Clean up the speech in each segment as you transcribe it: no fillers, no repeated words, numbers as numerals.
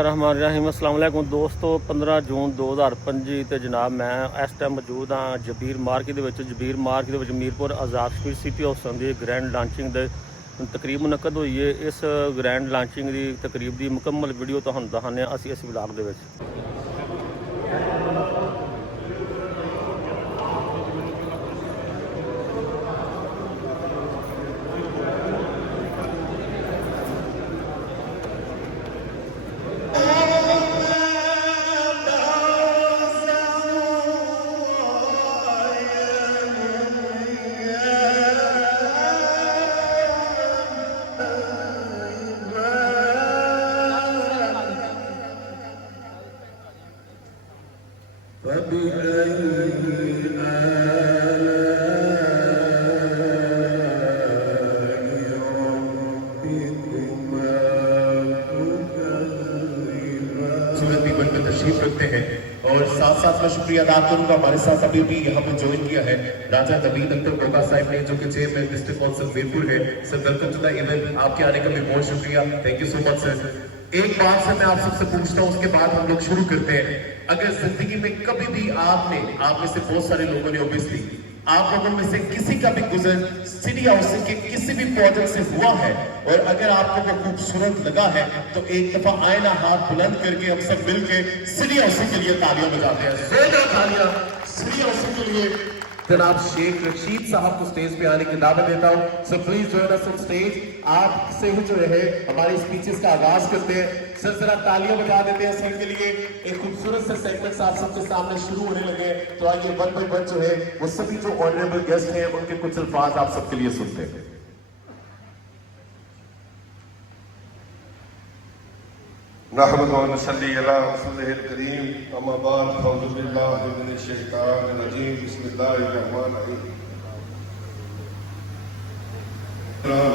रहमान रहीम अस्सलाम वालेकुम दोस्तों 15 जून 2025 ਤੇ ਜਨਾਬ ਮੈਂ ਇਸ ਟਾਈਮ ਮੌਜੂਦ ਹਾਂ ਜਬੀਰ ਮਾਰਕੀਟ ਦੇ ਵਿੱਚ ਮੀਰਪੁਰ ਆਜ਼ਾਦ ਕਸ਼ਮੀਰ ਸਿਟੀ ਹਾਊਸ ਦੀ ਗ੍ਰੈਂਡ ਲਾਂਚਿੰਗ ਦੇ ਤਕਰੀਬ ਮੁਨੱਕਦ ਹੋਈ ਹੈ। ਇਸ ਗ੍ਰੈਂਡ ਲਾਂਚਿੰਗ ਦੀ ਤਕਰੀਬ ਦੀ ਮੁਕੰਮਲ ਵੀਡੀਓ ਤੁਹਾਨੂੰ ਦਿਖਾਉਂਦੇ ਹਾਂ ਅਸੀਂ ਇਸ ਵਲੌਗ ਦੇ ਵਿੱਚ। तशरीफ रखते हैं और साथ साथ मैं शुक्रिया अदा करूंगा हमारे साथ अभी भी यहाँ पे ज्वाइन किया है राजा नवीन अख्तर गोगा साहब ने जो कि चेयरमैन डिस्ट्रिक्ट काउंसिल वीरपुर है। Sir welcome to the event, आपके आने का भी बहुत शुक्रिया, thank you so much sir. एक बात से मैं आप सबसे पूछता हूँ उसके बाद हम लोग शुरू करते हैं। अगर जिंदगी में कभी भी आप में से बहुत सारे लोगों ने ऑब्वियसली आप लोगों में से किसी का भी गुजर सिटी हाउसिंग के किसी भी प्रोजेक्ट से हुआ है और अगर आपको वो खूबसूरत लगा है तो एक दफा आईना हाथ बुलंद करके हम सब मिलकर सिटी हाउसिंग के लिए तालियां बजाते हैं। जोरदार तालियां सिटी हाउसिंग के लिए। जनाब शेख रशीद साहब को स्टेज पे आने की दावत देता हूँ। So please join us on stage. आपसे ही जो है हमारी स्पीचेस का आगाज करते हैं। सर जरा तालियां बजा देते हैं सर के लिए। एक खूबसूरत से सेगमेंट्स आप सबके सामने शुरू होने लगे तो आइए वन बाय वन जो है वो सभी जो ऑनरेबल गेस्ट हैं उनके कुछ अल्फाज आप सबके लिए सुनते हैं। नहमदुहु व नसल्ली अला रसूलिहिल करीम अम्मा बाद अऊज़ु बिल्लाहि मिनश शैतानिर रजीम बिस्मिल्लाहिर रहमानिर रहीम।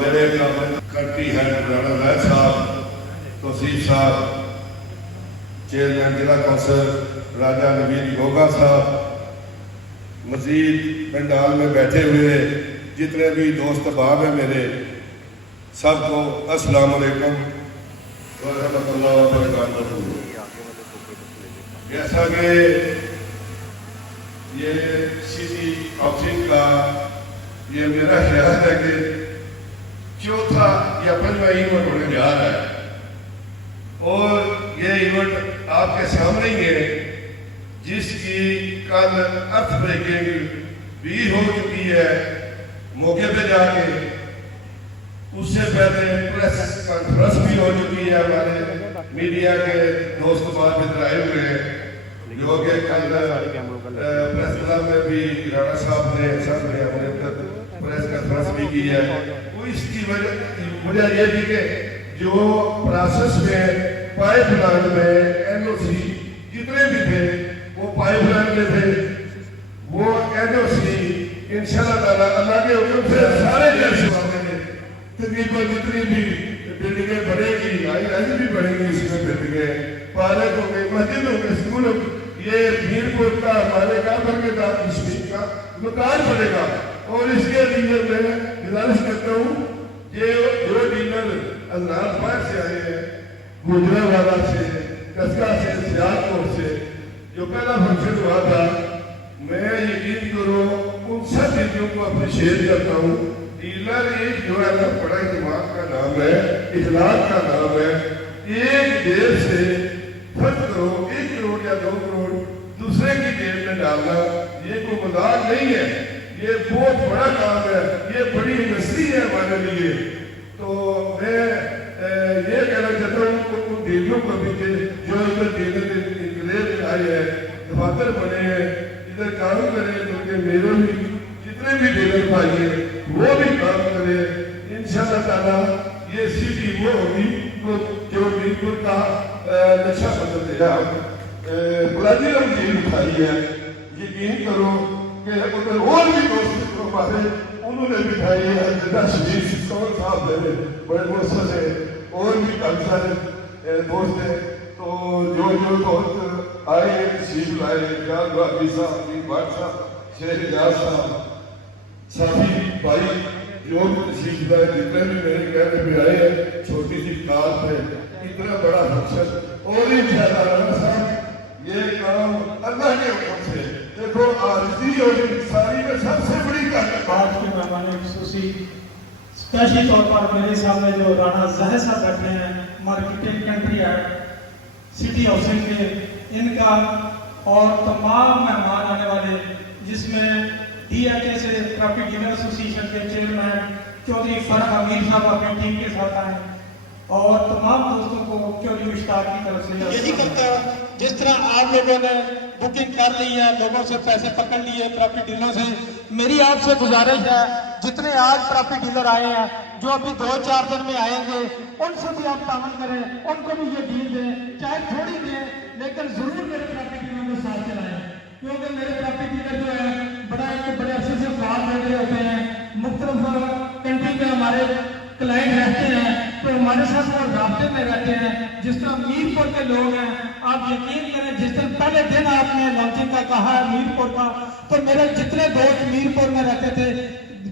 मेरे करती है राणा वैद साहब, तौसीफ साहब, चेयरमैन जिला कौंसिल राजा नवीन गोगा साहब, मजीद पंडाल में बैठे हुए जितने भी दोस्त अहबाब हैं मेरे सबको अस्सलाम वालेकुम जैसा कि ये सिटी हाउसिंग का ये मेरा ख्याल है कि चौथा या पंजवा इवेंट होने जा रहा है और ये इवेंट आपके सामने ही है जिसकी कल अर्थ ब्रेकिंग भी हो चुकी है मौके पे जाके। उससे पहले प्रेस कॉन्फ्रेंस भी हो चुकी है, हमारे मीडिया के दोस्त बात इधर आए हुए हैं जो कि कल प्रेस क्लब में भी राणा साहब ने हमने प्रेस कॉन्फ्रेंस भी की है। वो इसकी वजह ये थी कि जो प्रोसेस में पाइपलाइन में एनओसी जितने भी थे वो पाइपलाइन में थे, वो एनओसी इंशाल्लाह ताला अल्लाह के हुक्म से सारे जैसे तकरीबन जितनी भी बिल्डिंगें बनेगी ऐसी भी बनेंगी इसमें बिल्डिंगें, पार्क हो गए, मस्जिद हो गए, स्कूल हो गए, ये मीरपुर का हमारे काबरके का कश्मीर का मकान बनेगा। और इसके लिए मैं गुजारिश करता हूँ ये जो डीलर अजनार पार्क से आए हैं, गुजरावाला से, कसका से, सियालकोट से जो पहला फंक्शन हुआ था, मैं यकीन करो उन सब चीजों को अप्रिशिएट करता हूँ। डीलर एक जो है ना बड़ा दिमाग का नाम है, इखलाक का नाम है। एक जेब से फर्ज करो 1 करोड़ या 2 करोड़ दूसरे की जेब में डालना ये कोई मजाक नहीं है, ये बहुत बड़ा काम है, ये बड़ी इंडस्ट्री है हमारे लिए। तो मैं ये कहना चाहता हूँ उन डीलरों को भी जो इधर डीलर आए हैं, दफातर बने हैं, इधर काम करें, क्योंकि मेरे भी जितने भी डीलर भाई हैं वो भी काम करे इंशाल्लाह ताला। ये सिटी वो होगी जो मीरपुर का नक्शा बदल देगा। प्लेटिनम जेल उठाई है, यकीन करो कि उधर और भी दोस्त हमारे उन्होंने बिठाई है, जिदा शहीद सिस्टोर साहब ने बड़े मुस्लिम है और भी काफी सारे दोस्त हैं। तो जो दोस्त आए तशरीफ लाए, जान भाभी साहब, बादशाह, शेख इजाज साहब, साथी भाई जो भी तशरीफ लाए, जितने भी मेरे कहने पे आए हैं, छोटी सी कार पे इतना बड़ा फंक्शन और इंशाअल्लाह राणा साहब ये काम अल्लाह के हुक्म से देखो आरज़ी और इंसानी में सबसे बड़ी ताकत आज के मेहमान खुसूसी स्पेशली तौर पर मेरे सामने जो राणा ज़ाहिर साहब बैठे हैं, marketing country head city housing के, इनका और तमाम मेहमान आने वाले, जिसमें DHA से ट्रैफिक डीलर एसोसिएशन के चेयरमैन चौधरी फरह अमीर साहब अपनी टीम के साथ आए, और तमाम दोस्तों को चौधरी मुश्ताक की तरफ से यही करता है। जिस तरह आप लोगों ने बुकिंग कर ली है, लोगों से पैसे पकड़ लिए ट्रैफिक डीलरों से, मेरी आपसे गुजारिश है जितने आज ट्रैफिक डीलर आए हैं, जो अभी 2-4 दिन में आएंगे, उनसे भी आप तामन करें, उनको भी ये डील दें, चाहे थोड़ी दें, लेकिन जरूर मेरे ट्रैफिक डीलरों को साथ चलाएं, क्योंकि मेरे ट्रैफिक डीलर जो है बड़े अच्छे से ख्वाब ले रहे होते हैं। मुख्तलिफ कंट्री में हमारे क्लाइंट रहते हैं, तो हमारे साथ वो राब्ते में रहते हैं। जिस तरह मीरपुर के लोग हैं, आप यकीन करें, जिस दिन पहले दिन आपने लॉन्चिंग का कहा है मीरपुर का, तो मेरे जितने दोस्त मीरपुर में रहते थे,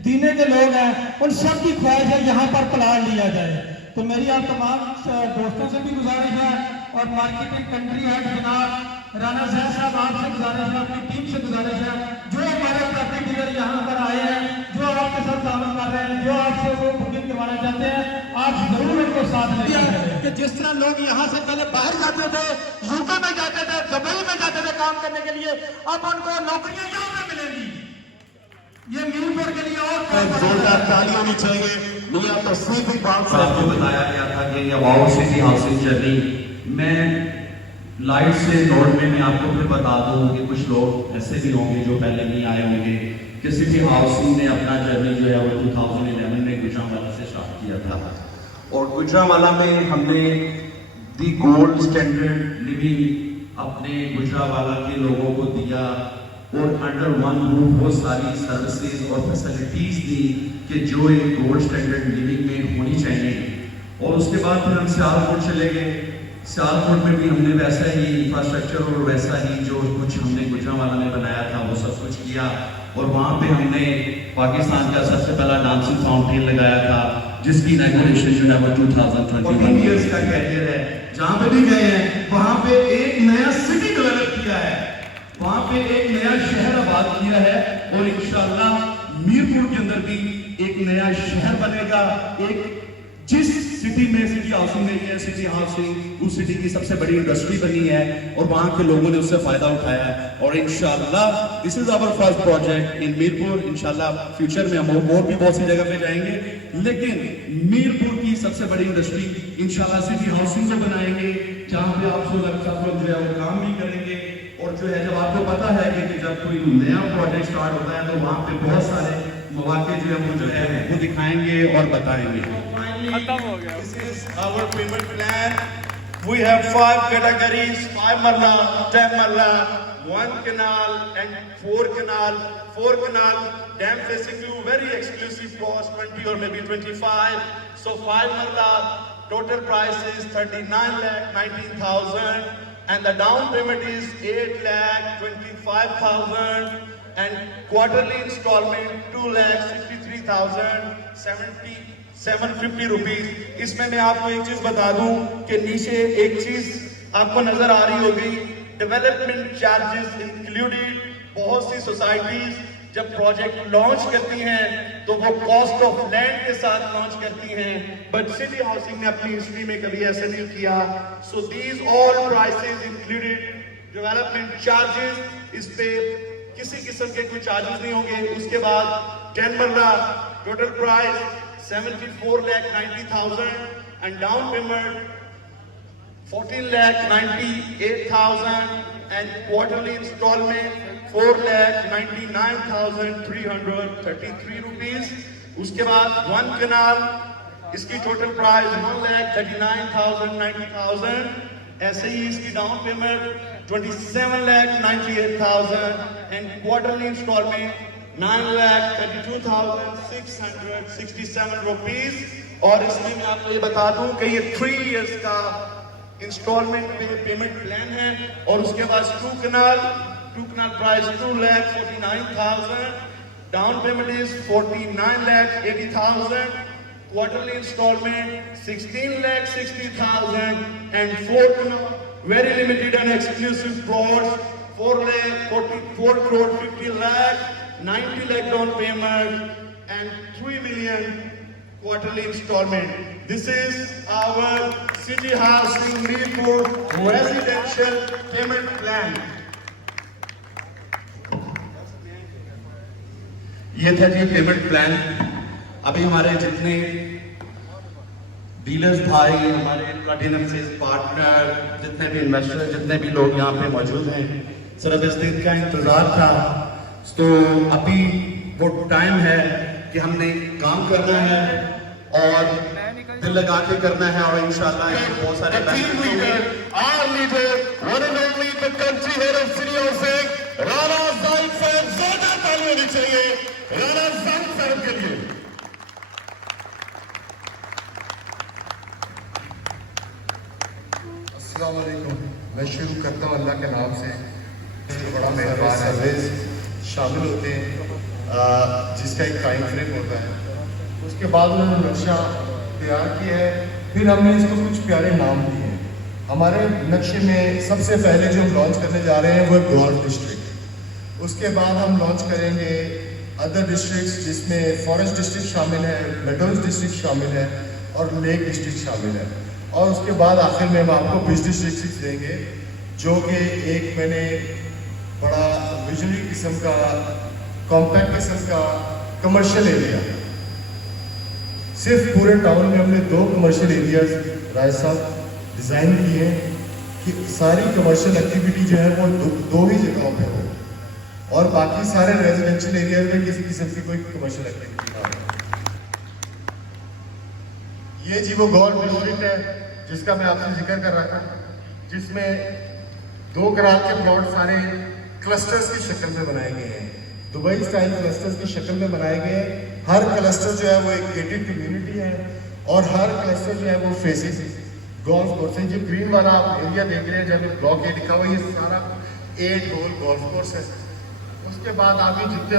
दीने के लोग हैं, उन सब की ख्वाहिश है यहाँ पर प्लाट लिया जाए। तो मेरी आप तमाम दोस्तों से भी गुजारिश है, और मार्केटिंग कंट्री हेड जनाब राणा ज़ाहिर साहब, आपसे गुजारिश है, अपनी टीम से गुजारिश है, जो हमारे ट्रैफिक डीलर यहाँ पर आए हैं, जो आपके साथ ताल्लुक कर रहे हैं, जो आपसे वो बुकिंग करवाना चाहते हैं, आप जरूर उनको साथ लें। कि जिस तरह लोग यहाँ से पहले बाहर जाते थे, यूके में जाते थे, दुबई में जाते थे काम करने के लिए, अब उनको नौकरियां यहाँ पे मिलेंगी। ये मीरपुर के लिए और जोरदार ताली होनी चाहिए। मियां तौसीफ इकबाल आपको साहब को बताया गया था कि ये वाओ सिटी हाउसिंग जर्नी, मैं लाइट से नोट में मैं आपको फिर बता दूं कि कुछ लोग ऐसे भी होंगे जो पहले नहीं आए होंगे कि सिटी हाउसिंग ने अपना जर्नी जो है वो 2011 में गुजरांवाला से स्टार्ट किया था, और गुजरांवाला में हमने दी गोल्ड स्टैंडर्ड लिविंग अपने गुजरांवाला के लोगों को दिया, और अंडर वन रूफ वो सारी सर्विसेज और फैसिलिटीज दी कि जो एक गोल्ड स्टैंडर्ड लिविंग में होनी चाहिए। और उसके बाद फिर हम सियालकोट चले गए। सियालकोट में भी हमने वैसा ही इंफ्रास्ट्रक्चर और वैसा ही जो कुछ हमने गुजरांवाला में बनाया था वो सब कुछ किया, और वहाँ पे हमने पाकिस्तान का सबसे पहला डांसिंग फाउंटेन लगाया था, जिसकी इनॉग्रेशन जो है वो 2021 ईयर्स का कैरियर है। जहाँ पे भी गए हैं वहाँ पे एक नया सिटी डेवलप किया है, वहाँ पे एक नया शहर आबाद किया है, और इंशाअल्लाह मीरपुर के अंदर भी एक नया शहर बनेगा। एक जिस सिटी में सिटी हाउसिंग ने किया, सिटी हाउसिंग उस सिटी की सबसे बड़ी इंडस्ट्री बनी है, और वहाँ के लोगों ने उससे फायदा उठाया है, और इंशाअल्लाह this is our first project in Mirpur. इंशाअल्लाह फ्यूचर में हम और भी बहुत सी जगह पे जाएंगे, लेकिन मीरपुर की सबसे बड़ी इंडस्ट्री इंशाअल्लाह सिटी हाउसिंग में बनाएंगे, जहाँ पे आप सब लोग जो है वो काम भी करेंगे। और जो है जब आपको पता है कि जब कोई नया प्रोजेक्ट स्टार्ट होता है तो वहाँ पे बहुत सारे मौके जो है वो दिखाएंगे और बताएंगे। This is our payment plan. We have 5 categories: 5 marla, 10 marla, 1 canal, and 4 canal. 4 canal, dam facing view, very exclusive cost, 20 or maybe 25. So 5 marla, total price is 39,19,000, and the down payment is 8,25,000, and quarterly installment 2,63,750 rupees. इसमें मैं आपको एक चीज बता दूं कि नीचे एक चीज आपको नजर आ रही होगी, डेवलपमेंट चार्जेस इंक्लूडेड। बहुत सी सोसाइटीज जब प्रोजेक्ट लॉन्च करती हैं तो वो कॉस्ट ऑफ लैंड के साथ लॉन्च करती हैं, बट सिटी हाउसिंग ने अपनी हिस्ट्री में कभी ऐसा नहीं किया। So these all prices included development charges, इस पे किसी किस्म के कोई चार्जेस नहीं होंगे। उसके बाद 10 मरला, total price 74,90,000, and down payment 14,98,000, and quarterly instalment 4,99,333 rupees. उसके बाद 1 कनाल, इसकी टोटल प्राइस 1,39,90,000, ऐसे ही इसकी down payment 27,98,000, and quarterly instalment 9,32,667 rupees. और इसमें मैं आपको ये बता दूं कि ये 3 इयर्स का इंस्टॉलमेंट पे पेमेंट प्लान है। और उसके बाद 2 kanal price 2,49,000, down payment is 49,80,000, quarterly instalment 16,60,000, and 4 kanal very limited and exclusive plots, 4 crore 50 lakh, 90 lakh down payment, and 3 million quarterly installment. This is our City Housing Mirpur residential payment plan. ये था जी payment plan. अभी हमारे जितने dealers भाई, हमारे platinum sales partner, जितने भी investor, जितने भी लोग यहाँ पे मौजूद हैं, सिर्फ इस दिन का इंतजार था। तो अभी वो टाइम है कि हमने काम करना है और दिल लगा के करना है, और इंशाल्लाह बहुत सारे राणा जाहिद साहब, ज़्यादा ताली होनी चाहिए राणा जाहिद साहब के लिए। अस्सलाम वालेकुम। मैं शुरू करता हूँ अल्लाह के नाम से। बड़ा मेहरबान सर्विस शामिल होते हैं जिसका एक टाइम फ्रेम होता है। उसके बाद उन्होंने नक्शा तैयार किया है, फिर हमने इसको कुछ प्यारे नाम दिए हैं। हमारे नक्शे में सबसे पहले जो हम लॉन्च करने जा रहे हैं वो गोल्फ डिस्ट्रिक्ट। उसके बाद हम लॉन्च करेंगे अदर डिस्ट्रिक्ट्स, जिसमें फॉरेस्ट डिस्ट्रिक्ट शामिल है, मेडोज डिस्ट्रिक्ट शामिल है और लेक डिस्ट्रिक्ट शामिल है। और उसके बाद आखिर में हम आपको बीच डिस्ट्रिक्ट देंगे, जो कि एक मैंने बड़ा विजनरी किस्म का, कॉम्पैक्ट किस्म का कमर्शियल एरिया, सिर्फ पूरे टाउन में हमने 2 कमर्शियल एरियाज राय साहब डिज़ाइन किए हैं कि सारी कमर्शियल एक्टिविटी जो है वो दो ही जगहों पे हो, और बाकी सारे रेजिडेंशियल एरियाज में किसी किस्म की कोई कमर्शियल एक्टिविटी ना हो। ये जी वो गोल्फ डिस्ट्रिक्ट है जिसका मैं आपसे जिक्र कर रहा था, जिसमें 2 कनाल के प्लॉट सारे क्लस्टर्स की शक्ल में बनाए गए हैं, दुबई स्टाइल क्लस्टर्स की शक्ल में बनाए गए हैं। हर क्लस्टर जो है वो एक गेटेड कम्युनिटी है, और हर क्लस्टर जो है वो फेसिस गोल्फ कोर्स है। जो ग्रीन वाला आप एरिया देख रहे हैं, जब ब्लॉक ए लिखा हुआ, ये सारा 8 होल गोल्फ कोर्स है। उसके बाद आप ये जितने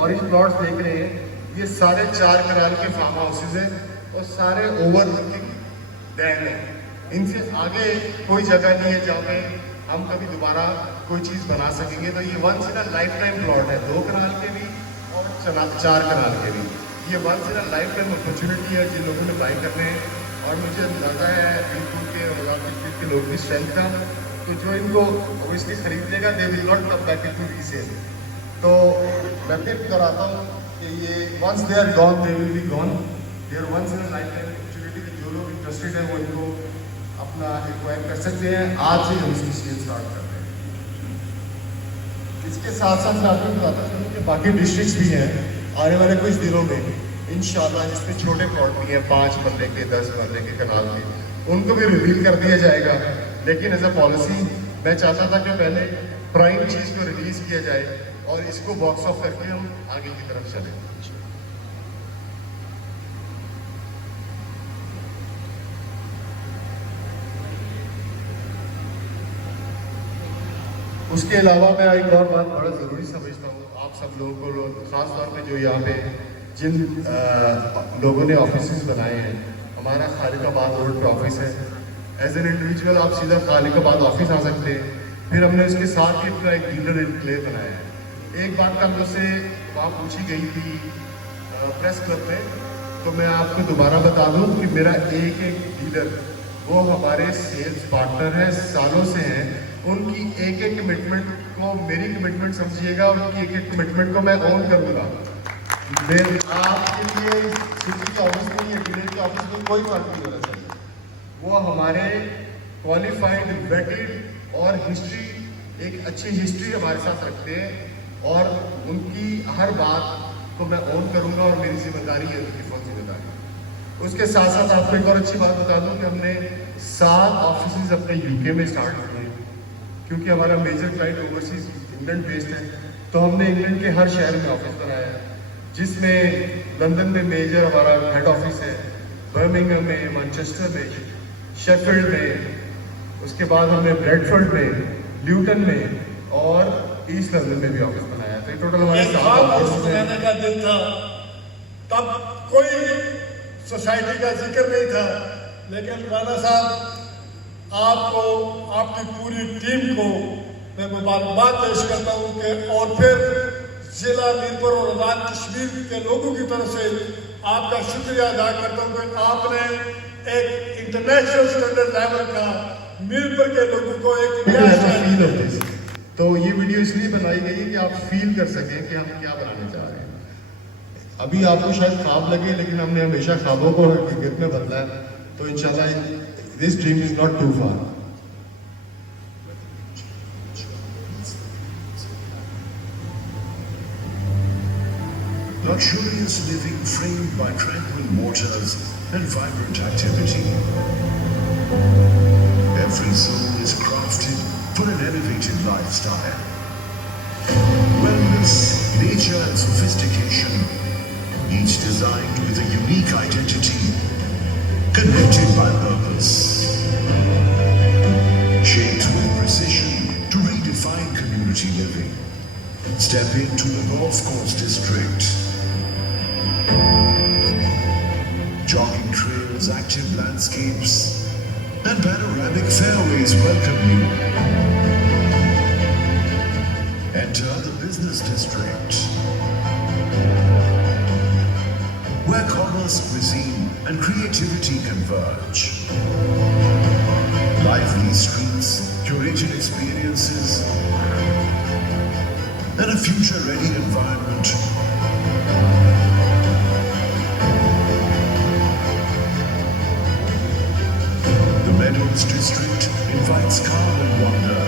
ऑरेंज प्लॉट्स देख रहे हैं, ये सारे 4 कनाल के फार्म हाउसेज हैं और सारे ओवर लुकिंग डैम है। इनसे आगे कोई जगह नहीं है जहाँ पे हम कभी दोबारा कोई चीज़ बना सकेंगे। तो ये once in a lifetime plot है, 2 कनाल के भी और 4 कनाल के भी। ये once in a lifetime opportunity है जिन लोगों ने बाई करने हैं, और मुझे अंदाज़ा है बिल्कुल के और के लोग की स्ट्रेंथ का, तो जो इनको ओबियसली खरीद लेगा they will not come back to resale. तो मैं फिर कराता हूँ कि ये once they are gone they will be gone, they are once in a lifetime opportunity. जो लोग इंटरेस्टेड हैं वो इनको अपना एक्वायर कर सकते हैं। आज से हम इसकी सेल स्टार्ट कर रहे हैं। इसके साथ साथ मैं आपको बताता चलूँ कि बाकी डिस्ट्रिक्ट्स भी हैं आने वाले कुछ दिनों में इंशाल्लाह, जिसमें छोटे प्लॉट भी हैं 5 मरले के, 10 मरले के, कनाल के, उनको भी रिवील कर दिया जाएगा। लेकिन एज अ पॉलिसी मैं चाहता था कि पहले प्राइम चीज़ को रिलीज किया जाए और इसको बॉक्स ऑफ करके हम आगे की तरफ चलें। उसके अलावा मैं एक और बात बड़ा ज़रूरी समझता हूँ आप सब लोगों को, ख़ास तौर पे जो यहाँ पे जिन लोगों ने ऑफिस बनाए हैं। हमारा खालिकाबाद रोड पे ऑफिस है। एज एन इंडिविजुअल आप सीधा खालिकाबाद ऑफिस आ सकते हैं। फिर हमने उसके साथ ही अपना एक डीलर इनक्लेव बनाया है। एक बात का मुझसे वहाँ पूछी गई थी प्रेस क्लब में, तो मैं आपको दोबारा बता दूँ कि मेरा एक डीलर वो हमारे सेल्स पार्टनर हैं, सालों से हैं। उनकी एक कमिटमेंट को मेरी कमिटमेंट समझिएगा, उनकी एक कमिटमेंट को मैं ऑन करूँगा। आपके लिए सिटी के ऑफिस में या जिले के ऑफिस में कोई फर्क नहीं होना चाहिए। वो हमारे क्वालिफाइड, वेटेड और हिस्ट्री, एक अच्छी हिस्ट्री हमारे साथ रखते हैं, और उनकी हर बात को मैं ऑन करूँगा और मेरी जिम्मेदारी है उनकी फुल जिम्मेदारी। उसके साथ साथ आपको एक और अच्छी बात बता दूँ कि हमने 7 ऑफिस अपने यूके में स्टार्ट किए, क्योंकि हमारा major client overseas England based है। तो हमने इंग्लैंड के हर शहर में ऑफिस बनाया है, जिसमें लंदन में मेजर हमारा हेड ऑफिस है, बर्मिंघम में, मैनचेस्टर में, शेफील्ड में, उसके बाद हमने ब्रेडफोर्ड में, ल्यूटन में और ईस्ट लंदन में भी ऑफिस बनाया। तो टोटल हमारे 7 ऑफिस बनाने का दिन था, तब कोई सोसाइटी का जिक्र नहीं था, लेकिन राणा साहब आपको, आपकी पूरी टीम को मैं मुबारकबाद पेश करता हूँ कि और फिर ज़िला मीरपुर और आज़ाद कश्मीर के लोगों की तरफ से आपका शुक्रिया अदा करता हूँ कि आपने एक इंटरनेशनल स्टैंडर्ड लेवल का मीरपुर के लोगों को एक नया फील होती है। तो ये वीडियो इसलिए बनाई गई है कि आप फील कर सकें कि हम क्या बनाने चाह रहे हैं। अभी आपको शायद ख्वाब लगे, लेकिन हमने हमेशा ख्वाबों को हकीकत में बदला है। तो इंशाल्लाह this dream is not too far. Luxurious living framed by tranquil waters and vibrant activity. Every soul is crafted for an elevated lifestyle. Wellness, nature and sophistication, each designed with a unique identity, connected by purpose. Shaped with precision to redefine community living. Step into the golf course district. Jogging trails, active landscapes, and panoramic fairways welcome you. Enter the business district, where commerce, cuisine, and creativity converge. Lively streets, curated experiences, and a future-ready environment. Meadows district invites calm and wonder.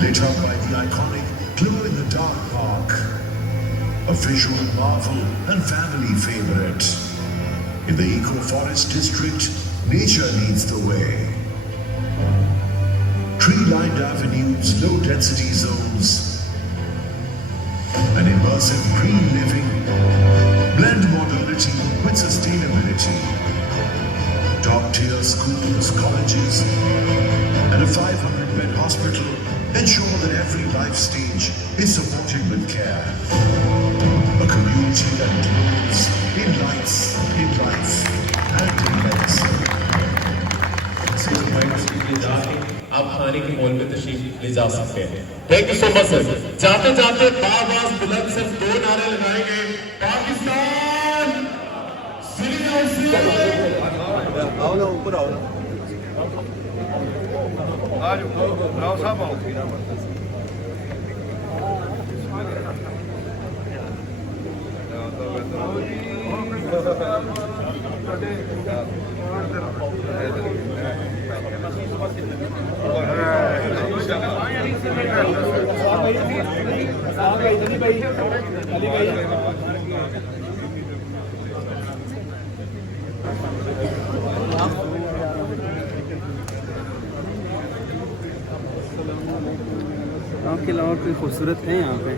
Lit up by the iconic glow-in-the-dark park, a visual marvel and family favorite. In the eco-forest district, nature leads the way. Tree-lined avenues, low-density zones, and immersive green living blend modernity with sustainability. Top-tier schools, colleges, and a 500-bed hospital ensure that every life stage is supported with care. A community that glows in lights, in life, and in medicine. आप खाने के mall में तशरीफ ले जा सकते हैं। Thank you so much sir. जाते जाते बार-बार बुलंद से 2 नारे लगाएंगे। पाकिस्तान आओ ना ऊपर आओ ना। आज राव साहब आओ। आपके अलावा कोई खूबसूरत है यहाँ पे?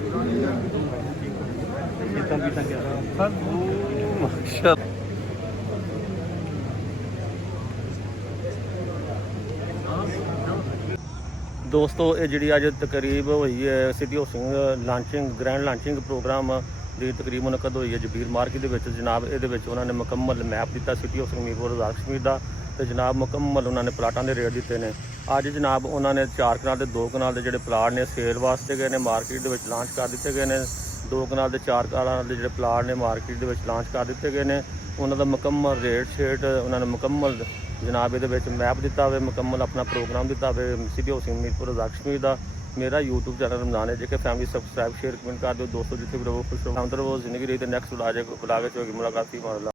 ਦੋਸਤੋ ਇਹ ਜਿਹੜੀ ਅੱਜ ਤਕਰੀਬ ਹੋਈ ਹੈ city housing launching grand launching programme ਦੀ ਤਕਰੀਬ ਮੁਨੱਕਦ ਹੋਈ ਹੈ ਜਬੀਰ ਮਾਰਕੀਟ ਦੇ ਵਿੱਚ ਜਨਾਬ। ਇਹਦੇ ਵਿੱਚ ਉਹਨਾਂ ਨੇ ਮੁਕੰਮਲ ਮੈਪ ਦਿੱਤਾ ਸਿਟੀ ਹਾਊਸਿੰਗ ਮੀਰਪੁਰ ਆਜ਼ਾਦ ਕਸ਼ਮੀਰ ਦਾ ਤੇ ਜਨਾਬ ਮੁਕੰਮਲ ਉਹਨਾਂ ਨੇ ਪਲਾਟਾਂ ਦੇ ਰੇਟ ਦਿੱਤੇ ਨੇ। ਅੱਜ ਜਨਾਬ ਉਹਨਾਂ ਨੇ 4 ਕਨਾਲ ਤੇ 2 ਕਨਾਲ ਦੇ ਜਿਹੜੇ ਪਲਾਟ ਨੇ ਸੇਲ ਵਾਸਤੇ ਗਏ ਨੇ ਮਾਰਕੀਟ ਦੇ ਵਿੱਚ ਲਾਂਚ ਕਰ ਦਿੱਤੇ ਗਏ ਨੇ। 2 ਕਨਾਲ ਤੇ 4 ਕਨਾਲ ਦੇ ਜਿਹੜੇ ਪਲਾਟ ਨੇ ਮਾਰਕੀਟ ਦੇ ਵਿੱਚ ਲਾਂਚ ਕਰ ਦਿੱਤੇ ਗਏ ਨੇ। ਉਹਨਾਂ ਦਾ ਮੁਕੰਮਲ ਰੇਟ ਸ਼ੇਟ ਉਹਨਾਂ ਨੇ ਮੁਕੰਮਲ ਜਨਾਬ ਇਹਦੇ ਵਿੱਚ ਮੈਪ ਦਿੱਤਾ ਹੋਵੇ, ਮੁਕੰਮਲ ਆਪਣਾ ਪ੍ਰੋਗਰਾਮ ਦਿੱਤਾ ਹੋਵੇ ਸਿਟੀ ਹਾਊਸਿੰਗ ਮੀਰਪੁਰ ਆਜ਼ਾਦ ਕਸ਼ਮੀਰ ਦਾ। ਮੇਰਾ YouTube ਚੈਨਲ ਰਮਜ਼ਾਨ ਹੈ, ਜੇਕਰ ਫੈਮਿਲੀ ਸਬਸਕ੍ਰਾइब शेयर कमेंट कर दो दोस्तों जिथे भी रहो खुश रहो। ਜ਼ਿੰਦਗੀ ਰਹੀ ਤੇ ਨੈਕਸਟ ਬੁਲਾ ਕੇ ਹੋਗੀ ਮੁਲਾਕਾਤ।